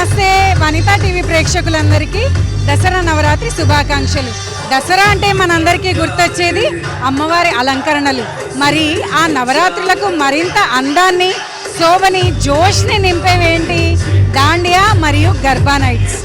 నమస్తే వనితా టీవీ ప్రేక్షకులందరికీ దసరా నవరాత్రి శుభాకాంక్షలు. దసరా అంటే మనందరికీ గుర్తొచ్చేది అమ్మవారి అలంకరణలు. మరి ఆ నవరాత్రులకు మరింత అందాన్ని, శోభని, జోష్ని నింపేవేంటి? దాండియా మరియు గర్బా నైట్స్.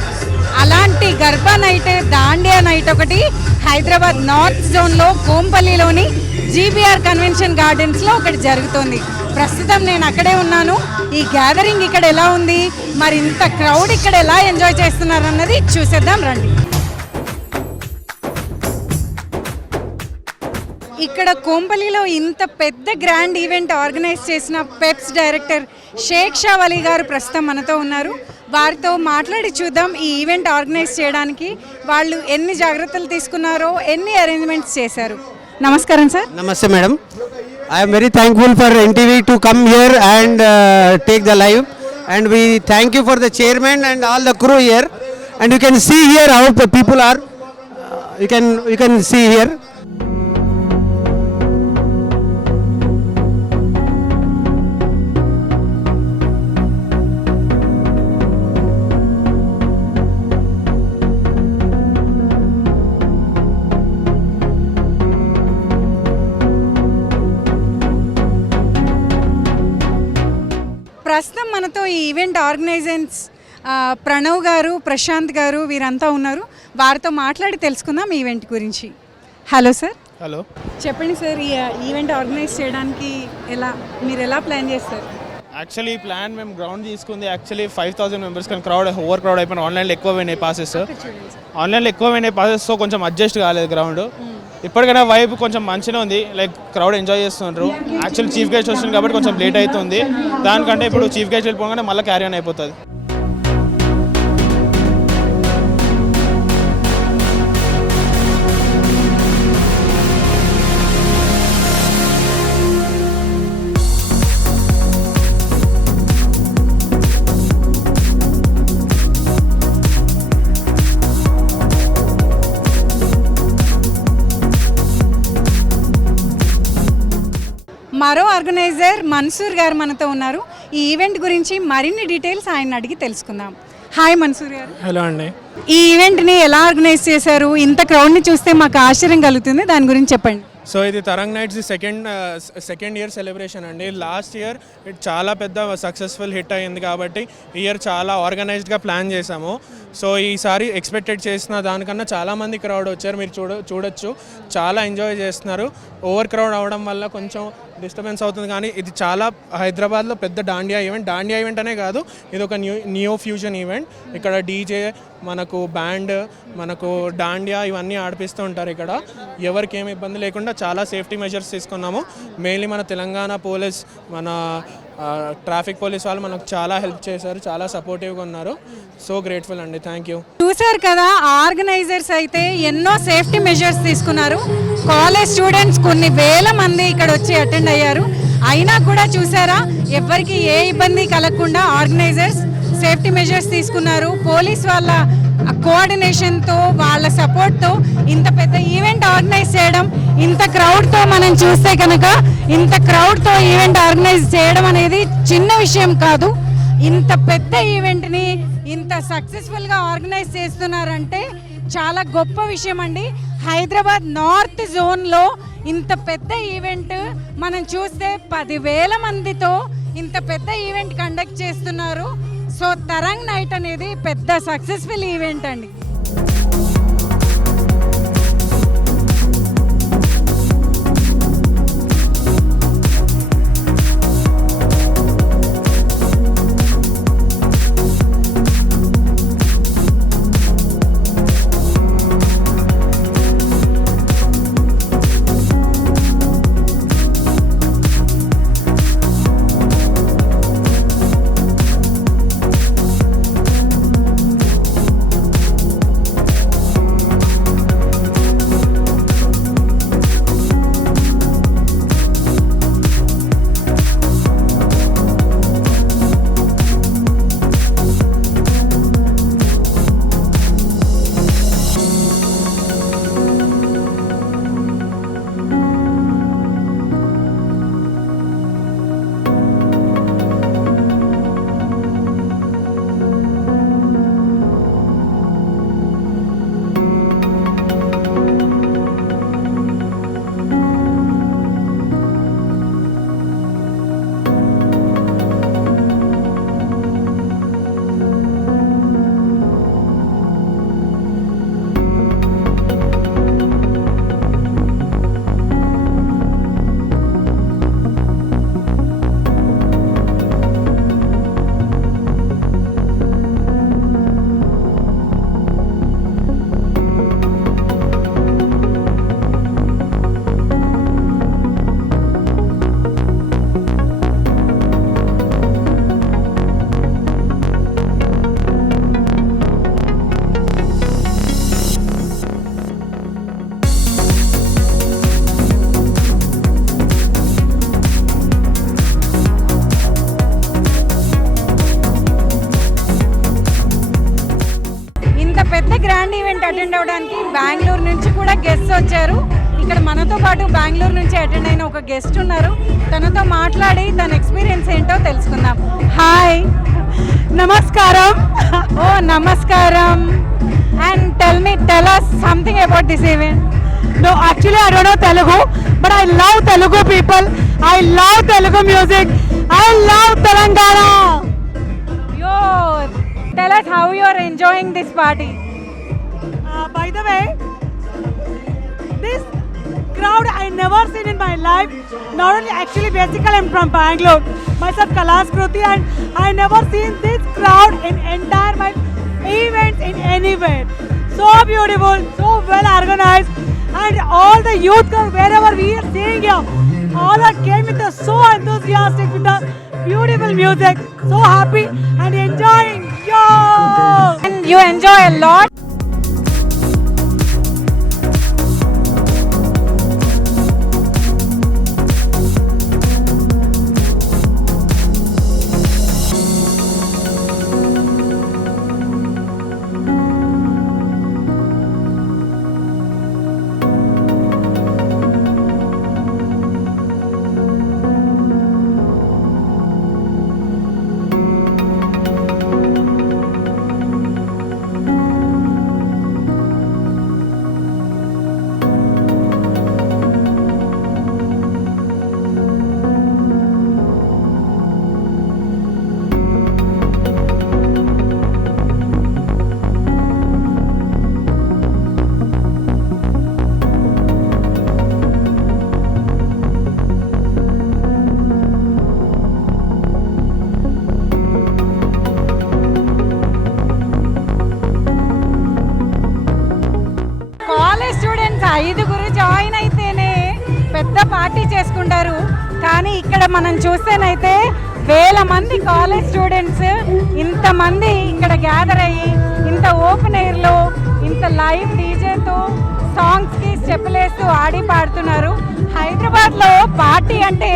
అలాంటి గర్బా నైట్, దాండియా నైట్ ఒకటి హైదరాబాద్ నార్త్ జోన్లో కోంపల్లిలోని జీబీఆర్ కన్వెన్షన్ గార్డెన్స్లో ఒకటి జరుగుతుంది. ప్రస్తుతం నేను అక్కడే ఉన్నాను. ఈ గ్యాదరింగ్ ఇక్కడ ఎలా ఉంది, మరి ఇంత క్రౌడ్ ఇక్కడ ఎలా ఎంజాయ్ చేస్తున్నారు అన్నది చూసేద్దాం రండి. ఇక్కడ కోంపల్లిలో ఇంత పెద్ద గ్రాండ్ ఈవెంట్ ఆర్గనైజ్ చేసిన పెప్స్ డైరెక్టర్ షేక్ షా వలీ గారు ప్రస్తుతం మనతో ఉన్నారు. వారితో మాట్లాడి చూద్దాం ఈ ఈవెంట్ ఆర్గనైజ్ చేయడానికి వాళ్ళు ఎన్ని జాగ్రత్తలు తీసుకున్నారో, ఎన్ని అరేంజ్మెంట్స్ చేశారు. నమస్కారం సార్. నమస్తే madam. I am very thankful for NTV to come here and take the live, and we thank you for the chairman and all the crew here, and you can see here how the people are. You can see here. ప్రస్తుతం మనతో ఈ event organisers Pranav గారు, ప్రశాంత్ గారు వీరంతా ఉన్నారు. వారితో మాట్లాడి తెలుసుకుందాం ఈ ఈవెంట్ గురించి. Hello sir. హలో, చెప్పండి సార్, ఈ ఈవెంట్ ఆర్గనైజ్ చేయడానికి మీరు ఎలా ప్లాన్ చేస్తారు? యాక్చువల్లీ ఈ ప్లాన్ మేము గ్రౌండ్ తీసుకుంది యాక్చువల్లీ 5,000 మెంబర్స్, కానీ ఓవర్ క్రౌడ్ అయిపోయిన ఆన్లైన్లో ఎక్కువ పోయినాయి పాసెస్, సో కొంచెం అడ్జస్ట్ కాలేదు గ్రౌండ్. ఇప్పటికైనా వైబ్ కొంచెం మంచిగా ఉంది, లైక్ క్రౌడ్ ఎంజాయ్ చేస్తున్నారు. యాక్చువల్లీ చీఫ్ గెస్ట్ వస్తుంది కాబట్టి కొంచెం లేట్ అవుతుంది. దానికంటే ఇప్పుడు చీఫ్ గెస్ట్ వెళ్ళిపోగానే మళ్ళీ క్యారీ ఆన్ అయిపోతుంది. మరో ఆర్గనైజర్ మన్సూర్ గారు మనతో ఉన్నారు. ఈ ఈవెంట్ గురించి మరిన్ని డీటెయిల్స్ ఆయన అడిగి తెలుసుకుందాం. హాయ్ మన్సూర్ గారు. హలో అండి. ఈ ఈవెంట్ని ఎలా ఆర్గనైజ్ చేశారు? ఇంత క్రౌడ్ని చూస్తే మాకు ఆశ్చర్యం కలుగుతుంది, దాని గురించి చెప్పండి. సో ఇది Tarang nights second year celebration అండి. లాస్ట్ ఇయర్ చాలా పెద్ద సక్సెస్ఫుల్ హిట్ అయ్యింది కాబట్టి ఈ ఇయర్ చాలా ఆర్గనైజ్డ్గా ప్లాన్ చేశాము. సో ఈసారి ఎక్స్పెక్టెడ్ చేసిన దానికన్నా చాలామంది క్రౌడ్ వచ్చారు. మీరు చూడొచ్చు, చాలా ఎంజాయ్ చేస్తున్నారు. ఓవర్ క్రౌడ్ అవడం వల్ల కొంచెం డిస్టర్బెన్స్ అవుతుంది, కానీ ఇది చాలా హైదరాబాద్లో పెద్ద దాండియా ఈవెంట్ అనే కాదు, ఇది ఒక న్యూ ఫ్యూజన్ ఈవెంట్. ఇక్కడ డీజే, మనకు బ్యాండ్, మనకు దాండియా ఇవన్నీ ఆడిపిస్తూ ఉంటారు. ఇక్కడ ఎవరికి ఏమి ఇబ్బంది లేకుండా చాలా సేఫ్టీ మెజర్స్ తీసుకున్నాము. మెయిన్లీ మన తెలంగాణ పోలీస్, మన ట్రాఫిక్ పోలీస్ వాళ్ళు మనకు చాలా హెల్ప్ చేశారు, చాలా సపోర్టివ్గా ఉన్నారు. సో గ్రేట్ఫుల్ అండి, థ్యాంక్ యూ. చూసారు కదా, ఆర్గనైజర్స్ అయితే ఎన్నో సేఫ్టీ మెజర్స్ తీసుకున్నారు. కాలేజ్ స్టూడెంట్స్ కొన్ని వేల మంది ఇక్కడ వచ్చి అటెండ్ అయ్యారు. అయినా కూడా చూసారా, ఎవరికి ఏ ఇబ్బంది కలగకుండా ఆర్గనైజర్స్ సేఫ్టీ మెజర్స్ తీసుకున్నారు. పోలీస్ వాళ్ళ కోఆర్డినేషన్తో, వాళ్ళ సపోర్ట్తో ఇంత పెద్ద ఈవెంట్ ఆర్గనైజ్ చేయడం, ఇంత క్రౌడ్తో మనం చూస్తే కనుక ఇంత క్రౌడ్తో ఈవెంట్ ఆర్గనైజ్ చేయడం అనేది చిన్న విషయం కాదు. ఇంత పెద్ద ఈవెంట్ని ఇంత సక్సెస్ఫుల్గా ఆర్గనైజ్ చేస్తున్నారంటే చాలా గొప్ప విషయం అండి. హైదరాబాద్ నార్త్ జోన్లో ఇంత పెద్ద ఈవెంట్ మనం చూస్తే 10,000 మందితో ఇంత పెద్ద ఈవెంట్ కండక్ట్ చేస్తున్నారు. సో తరంగ్ నైట్ అనేది పెద్ద సక్సెస్ఫుల్ ఈవెంట్ అండి. గెస్ట్స్ వచ్చారు. ఇక్కడ మనతో పాటు బెంగళూరు నుంచి అటెండ్ అయిన ఒక గెస్ట్ ఉన్నారు. తనతో మాట్లాడి తన ఎక్స్పీరియన్స్ ఏంటో తెలుసుకుందాం. హాయ్, నమస్కారం. ఓ నమస్కారం. And tell us something about this event. No, actually I don't know Telugu, but I love Telugu people. I love Telugu music. I love Telangana. Yo, tell us how you are enjoying this party. By the way, this crowd I never seen in my life. Not only actually basically I'm from Bangalore. Myself Kailash Kruti, and I never seen this crowd in entire my events in anywhere. So beautiful, so well organized, and all the youth wherever we are seeing here, all are came with us so enthusiastic with the beautiful music, so happy and enjoying. Yo! And you enjoy a lot. ఐదుగురు join అయితేనే పెద్ద party చేసుకుంటారు. కానీ ఇక్కడ మనం చూస్తేనైతే వేల మంది college students ఇంతమంది ఇక్కడ గ్యాదర్ అయ్యి ఇంత ఓపెన్ ఎయిర్లో ఇంత లైవ్ డీజేతో సాంగ్స్కి స్టెప్పులేస్తూ ఆడి పాడుతున్నారు. హైదరాబాద్లో పార్టీ అంటే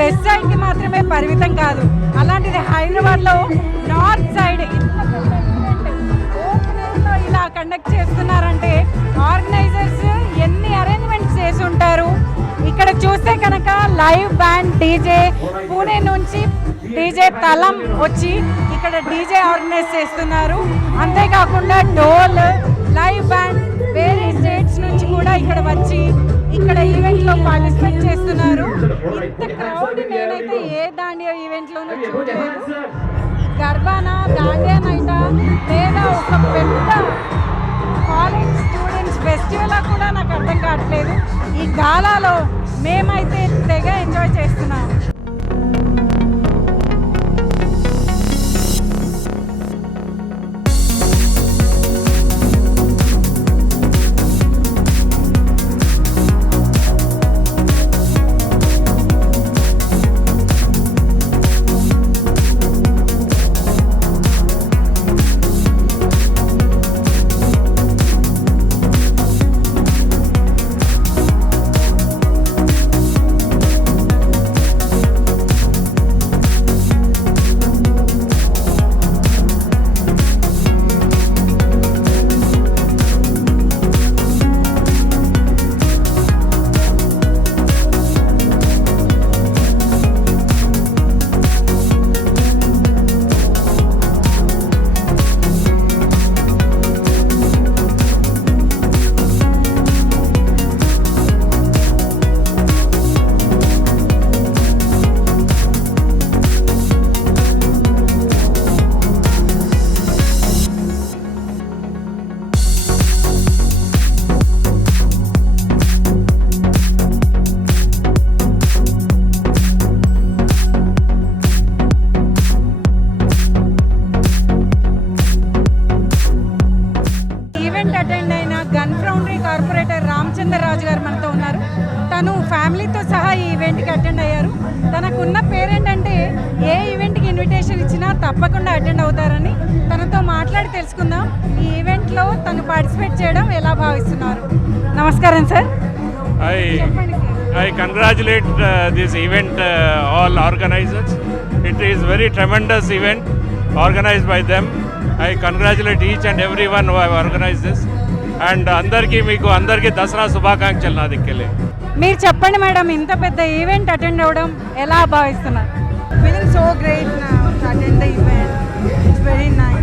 వెస్ట్ సైడ్కి మాత్రమే పరిమితం కాదు. అలాంటిది హైదరాబాద్లో నార్త్ సైడ్ ఇలా కండక్ట్ చేస్తున్నారంటే ఆర్గనైజర్స్ ఎన్ని అరేంజ్మెంట్స్ చేసి ఉంటారు. ఇక్కడ చూస్తే కనుక లైవ్ బ్యాండ్ డీజే పూణే నుంచి డీజే తలం వచ్చి ఇక్కడ డీజే ఆర్గనైజ్ చేస్తున్నారు. అంతేకాకుండా డోల్ లైవ్ బ్యాండ్ వేరే స్టేట్స్ నుంచి కూడా ఇక్కడ వచ్చి ఇక్కడ ఈవెంట్లో పార్టిసిపేట్ చేస్తున్నారు. ఇంత క్రౌడ్ నేనైతే ఏ దాండియా ఈవెంట్లోనూ చూడలేదు. గర్బానా దాండియా నైటా లేదా ఒక పెద్ద కాలేజ్ స్టూడెంట్స్ ఫెస్టివల్ కూడా నాకు అర్థం కావట్లేదు. ఈ గాలాలో మేమైతే తెగ ఎంజాయ్ చేస్తున్నాం. అటెండ్ అయిన గన్ ఫౌండరీ కార్పొరేటర్ రామచంద్రరాజు గారు మనతో ఉన్నారు. తను ఫ్యామిలీతో సహా ఈ ఈవెంట్కి అటెండ్ అయ్యారు. తనకున్న పేరేంటంటే ఏ ఈవెంట్కి ఇన్విటేషన్ ఇచ్చినా తప్పకుండా అటెండ్ అవుతారని. తనతో మాట్లాడి తెలుసుకుందాం ఈ ఈవెంట్లో తను పార్టిసిపేట్ చేయడం ఎలా భావిస్తున్నారు. నమస్కారం sir. I congratulate this event, all organizers. It is very tremendous event organized by them. I congratulate each and everyone who have organized this. And అందరికీ దసరా శుభాకాంక్షలు నా దిక్కెళ్ళి. మీరు చెప్పండి మేడం, ఇంత పెద్ద ఈవెంట్ అటెండ్ అవ్వడం ఎలా భావిస్తున్నారు? Feeling so great now to attend the event. It's very nice.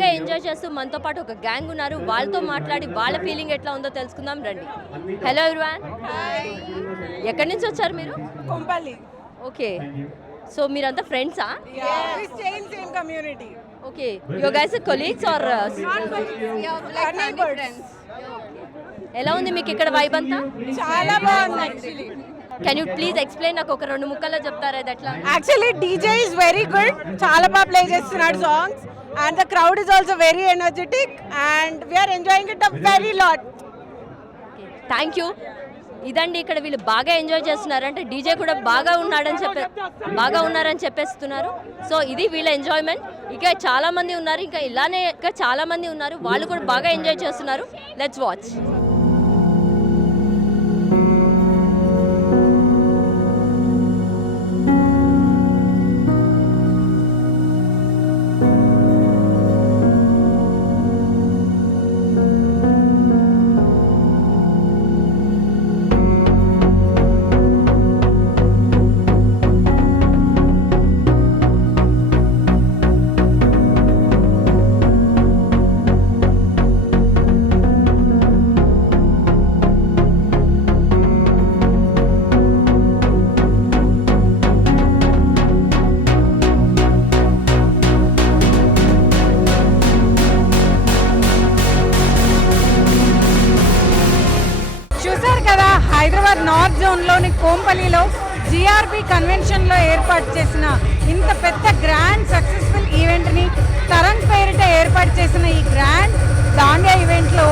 బాగా ఎంజాయ్ చేస్తూ మనతో పాటు ఒక గ్యాంగ్ ఉన్నారు. వాళ్ళతో మాట్లాడి వాళ్ళ ఫీలింగ్ ఎట్లా ఉందో తెలుసుకుందాం రండి. హలో ఎవ్రీవన్, ఎక్కడి నుంచి వచ్చారు మీరు? Kompally. ఓకే, సో మీరంతా ఫ్రెండ్సా? Yeah. We stay in same community. Okay, you guys colleagues or Neighbors. ఎలా ఉంది మీకు ఇక్కడ వైబ్ అంతా? చాలా బాగుంది actually. Can you please explain, నాకు ఒక 2 ముక్కల్లో చెప్తారా ఇది ఎట్లా? Actually DJ is very good. చాలా బాగా ప్లే చేస్తున్నాడు songs and the crowd is also very energetic and we are enjoying it a very lot. Thank you. ఇదండి, ఇక్కడ వీళ్ళు బాగా ఎంజాయ్ చేస్తున్నారు. అంటే డీజే కూడా బాగా ఉన్నారని చెప్పేస్తున్నారు. సో ఇది వీళ్ళ ఎంజాయ్మెంట్. ఇంకా చాలా మంది ఉన్నారు, ఇంకా ఇలానే ఇంకా చాలా మంది ఉన్నారు, వాళ్ళు కూడా బాగా ఎంజాయ్ చేస్తున్నారు. Let's watch. చూసారు కదా, హైదరాబాద్ నార్త్ జోన్లోని కోంపల్లిలో జిఆర్బి కన్వెన్షన్లో ఏర్పాటు చేసిన ఇంత పెద్ద గ్రాండ్ సక్సెస్ఫుల్ ఈవెంట్ని తరంగ్ పేరిట ఏర్పాటు చేసిన ఈ గ్రాండ్ దాండియా ఈవెంట్లో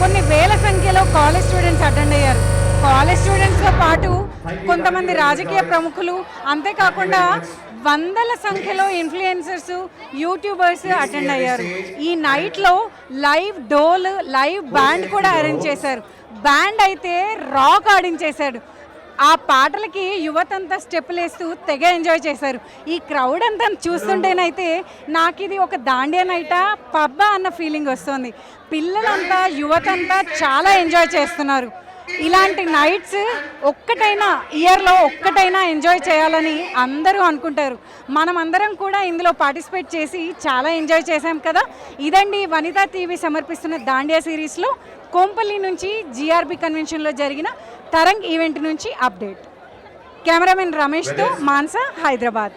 కొన్ని వేల సంఖ్యలో కాలేజ్ స్టూడెంట్స్ అటెండ్ అయ్యారు. కాలేజ్ స్టూడెంట్స్తో పాటు కొంతమంది రాజకీయ ప్రముఖులు, అంతేకాకుండా వందల సంఖ్యలో ఇన్ఫ్లుయెన్సర్స్, యూట్యూబర్స్ అటెండ్ అయ్యారు. ఈ నైట్లో లైవ్ డోల్, లైవ్ బ్యాండ్ కూడా అరేంజ్ చేశారు. బ్యాండ్ అయితే రాక్ ఆడించేశాడు. ఆ పాటలకి యువతంతా స్టెప్పులు వేస్తూ తెగ ఎంజాయ్ చేశారు. ఈ క్రౌడ్ అంతా చూస్తుంటేనైతే నాకు ఇది ఒక దాండియా నైటా పబ్బా అన్న ఫీలింగ్ వస్తుంది. పిల్లలంతా, యువతంతా చాలా ఎంజాయ్ చేస్తున్నారు. ఇలాంటి నైట్స్ ఇయర్లో ఒక్కటైనా ఎంజాయ్ చేయాలని అందరూ అనుకుంటారు. మనమందరం కూడా ఇందులో పార్టిసిపేట్ చేసి చాలా ఎంజాయ్ చేశాం కదా. ఇదండి వనితా టీవీ సమర్పిస్తున్న దాండియా సిరీస్లో కోంపల్లి నుంచి జిఆర్బి కన్వెన్షన్లో జరిగిన తరంగ్ ఈవెంట్ నుంచి అప్డేట్. కెమెరామెన్ రమేష్తో మాన్సా, హైదరాబాద్.